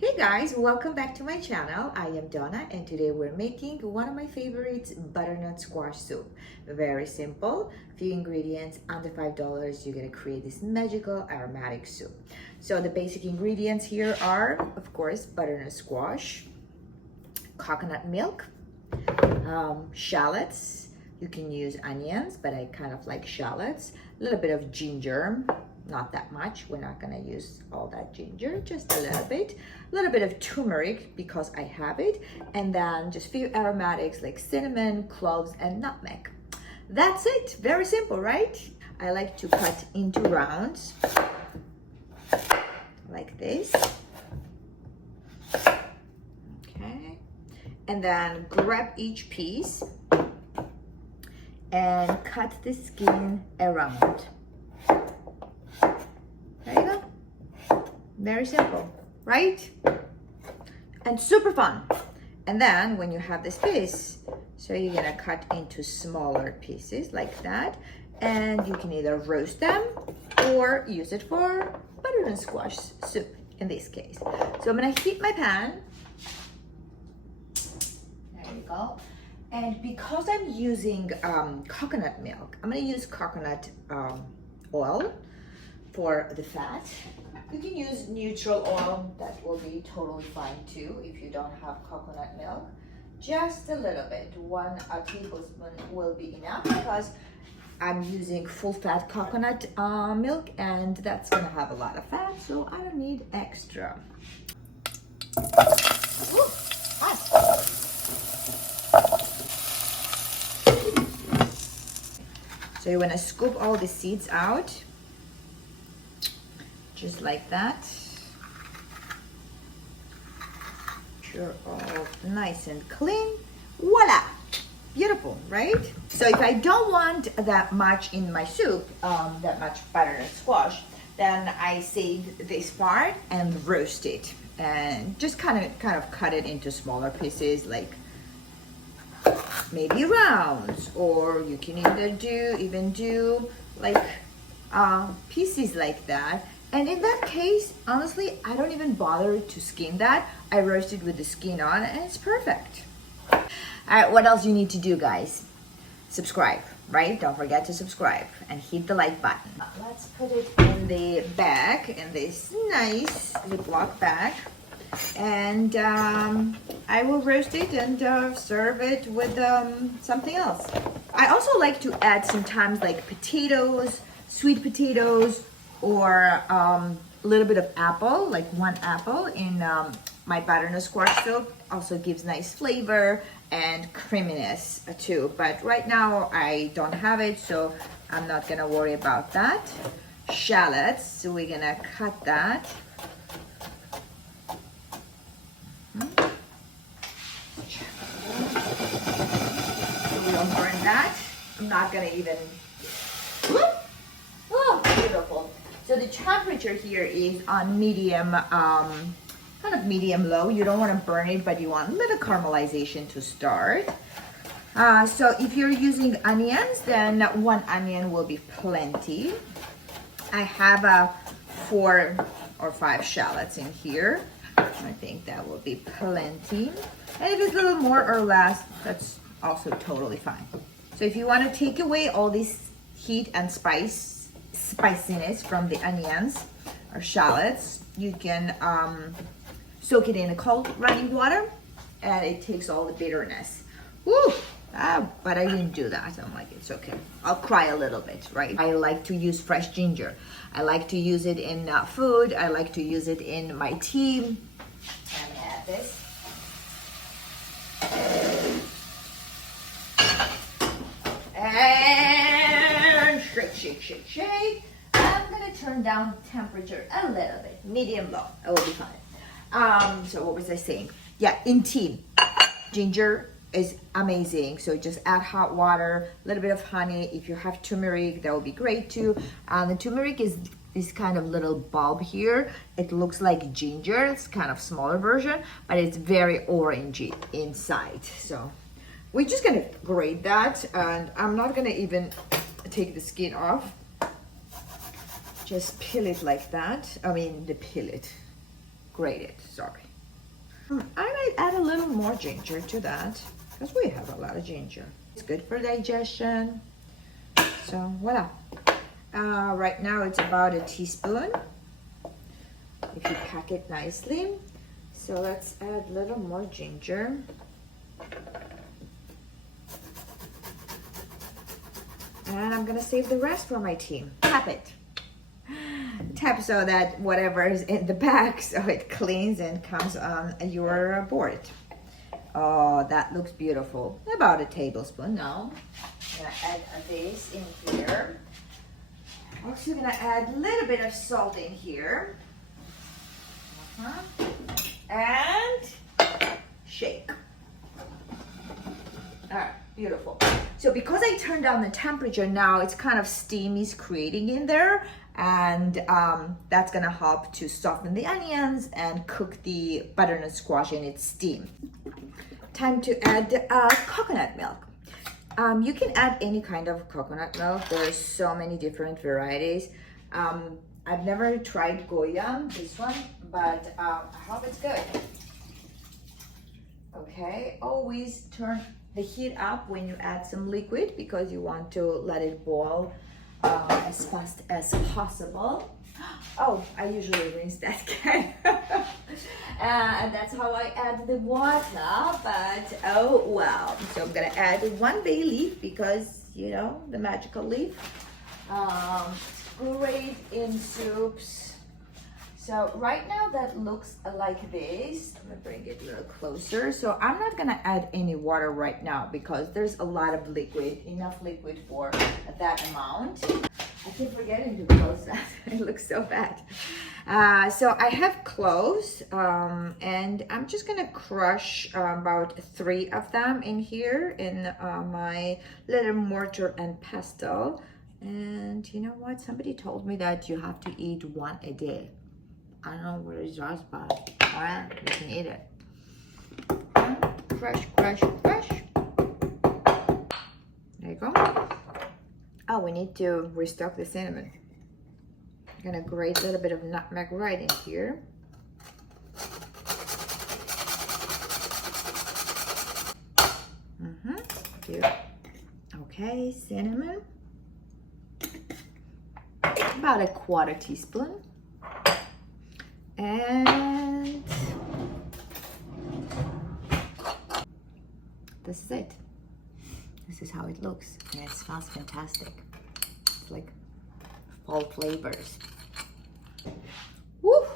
Hey guys, welcome back to my channel. I am Donna and today we're making one of my favorites, butternut squash soup. Very simple, few ingredients, under $5. You're gonna create this magical aromatic soup. So the basic ingredients here are, of course, butternut squash, coconut milk, shallots. You can use onions, but I kind of like shallots. A little bit of ginger, not that much. We're not gonna use all that ginger, just a little bit. A little bit of turmeric because I have it. And then just few aromatics like cinnamon, cloves, and nutmeg. That's it, very simple, right? I like to cut into rounds, like this. Okay, and then grab each piece and cut the skin around. There you go. Very simple, right? And super fun. And then when you have this piece, so you're gonna cut into smaller pieces like that, and you can either roast them or use it for butternut squash soup in this case. So I'm gonna heat my pan. There you go. And because I'm using coconut milk, I'm gonna use coconut oil for the fat. You can use neutral oil, that will be totally fine too if you don't have coconut milk. Just a little bit, 1 tablespoon will be enough because I'm using full fat coconut milk and that's gonna have a lot of fat, so I don't need extra. Ooh, hot. So you want to scoop all the seeds out, just like that. Sure, all nice and clean. Voila! Beautiful, right? So if I don't want that much in my soup, that much butternut squash, then I save this part and roast it, and just kind of cut it into smaller pieces, like maybe rounds, or you can even do like pieces like that. And in that case, honestly, I don't even bother to skin that. I roast it with the skin on and it's perfect. All right, what else you need to do, guys? Subscribe, right? Don't forget to subscribe and hit the like button. Let's put it in the bag, in this nice Ziploc bag. And I will roast it and serve it with something else. I also like to add sometimes like potatoes, sweet potatoes, or a little bit of apple, like 1 apple in my butternut squash soup. Also gives nice flavor and creaminess too. But right now I don't have it, so I'm not gonna worry about that. Shallots, so we're gonna cut that. Don't burn that. I'm not gonna even. Oh, beautiful. So the temperature here is on medium, kind of medium low. You don't want to burn it, but you want a little caramelization to start. So if you're using onions, then 1 onion will be plenty. I have 4 or 5 shallots in here. I think that will be plenty. And if it's a little more or less, that's also totally fine. So if you want to take away all this heat and spiciness from the onions or shallots, you can soak it in a cold running water and it takes all the bitterness. Woo! But I didn't do that. I'm like, it's okay. I'll cry a little bit, right? I like to use fresh ginger. I like to use it in food. I like to use it in my tea. I'm gonna add this. And shake, shake, shake, shake. I'm gonna turn down the temperature a little bit, medium low. I will be fine. So what was I saying? Yeah, in tea, ginger is amazing. So just add hot water, a little bit of honey. If you have turmeric, that would be great too. The turmeric is this kind of little bulb here. It looks like ginger. It's kind of smaller version, but it's very orangey inside. So we're just gonna grate that, and I'm not gonna even take the skin off. Just peel it like that. I mean, the peel it. grated, sorry. I might add a little more ginger to that because we have a lot of ginger. It's good for digestion. So voila. Right now it's about a teaspoon if you pack it nicely. So let's add a little more ginger. And I'm gonna save the rest for my tea. Tap it. Tap so that whatever is in the bag, so it cleans and comes on your board. Oh, that looks beautiful. About a tablespoon now. I'm gonna add this in here. Also gonna add a little bit of salt in here. And shake. All right, beautiful. So because I turned down the temperature now, it's kind of steam is creating in there, and that's gonna help to soften the onions and cook the butternut squash in its steam. Time to add coconut milk. You can add any kind of coconut milk. There's so many different varieties. I've never tried Goya, this one, but I hope it's good. Okay, always turn the heat up when you add some liquid because you want to let it boil as fast as possible. Oh, I usually rinse that can. And that's how I add the water, but oh well. So I'm gonna add 1 bay leaf because, you know, the magical leaf. Great in soups. So right now that looks like this. I'm gonna bring it a little closer. So I'm not gonna add any water right now because there's a lot of liquid, enough liquid for that amount. I keep forgetting to close that. It looks so bad. So I have cloves, and I'm just gonna crush about 3 of them in here in my little mortar and pestle. And you know what? Somebody told me that you have to eat 1 a day. I don't know what it is, but all right, you can eat it. Crush, crush, crush. There you go. Oh, we need to restock the cinnamon. I'm gonna grate a little bit of nutmeg right in here. Cute. Okay, cinnamon. About a 1/4 teaspoon. And this is it. This is how it looks, and it smells fantastic. It's like fall flavors. Woo!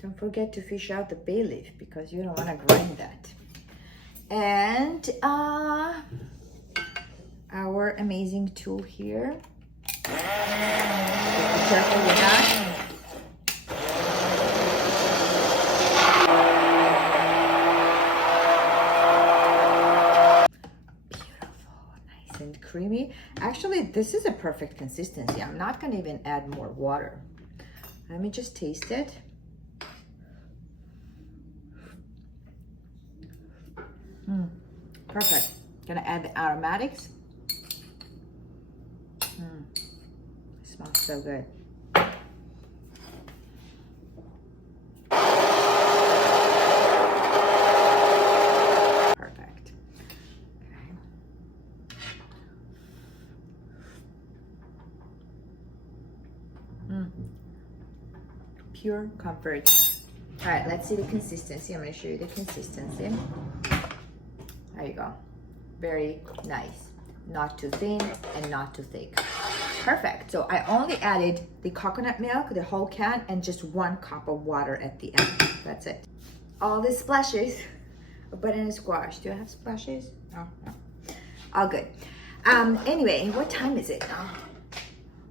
Don't forget to fish out the bay leaf because you don't want to grind that. And our amazing tool here. Be careful with that. Creamy. Actually, this is a perfect consistency. I'm not gonna even add more water. Let me just taste it. Perfect. Gonna add the aromatics. Smells so good. Pure comfort. All right, let's see the consistency. I'm going to show you the consistency. There you go. Very nice. Not too thin and not too thick. Perfect. So I only added the coconut milk, the whole can, and just 1 cup of water at the end. That's it. All the splashes of butternut squash. Do I have splashes? No, no. All good. Anyway, what time is it now?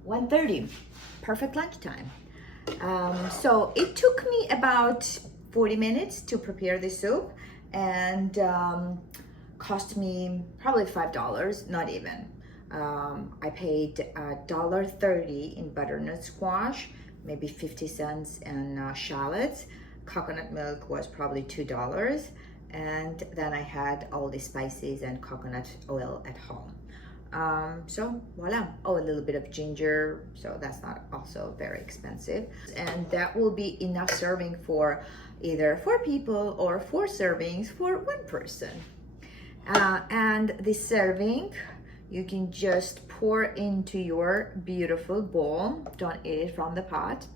1:30. Perfect lunchtime. So it took me about 40 minutes to prepare the soup, and cost me probably $5, not even. I paid $1.30 in butternut squash, maybe 50 cents in shallots. Coconut milk was probably $2, and then I had all the spices and coconut oil at home. So voila. Oh, a little bit of ginger, so that's not also very expensive, and that will be enough serving for either 4 people or 4 servings for 1 person. And the serving, you can just pour into your beautiful bowl. Don't eat it from the pot.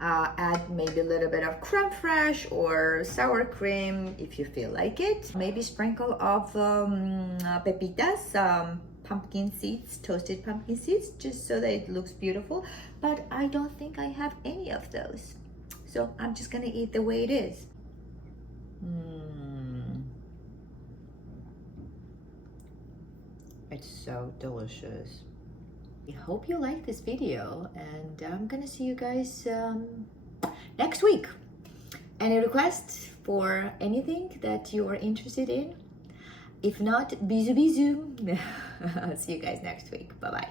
Add maybe a little bit of creme fraiche or sour cream if you feel like it. Maybe sprinkle of pepitas, pumpkin seeds, toasted pumpkin seeds, just so that it looks beautiful. But I don't think I have any of those, so I'm just gonna eat the way it is. It's so delicious. I hope you like this video, and I'm gonna see you guys next week. Any requests for anything that you are interested in? If not, bisous bisous. I'll see you guys next week. Bye bye.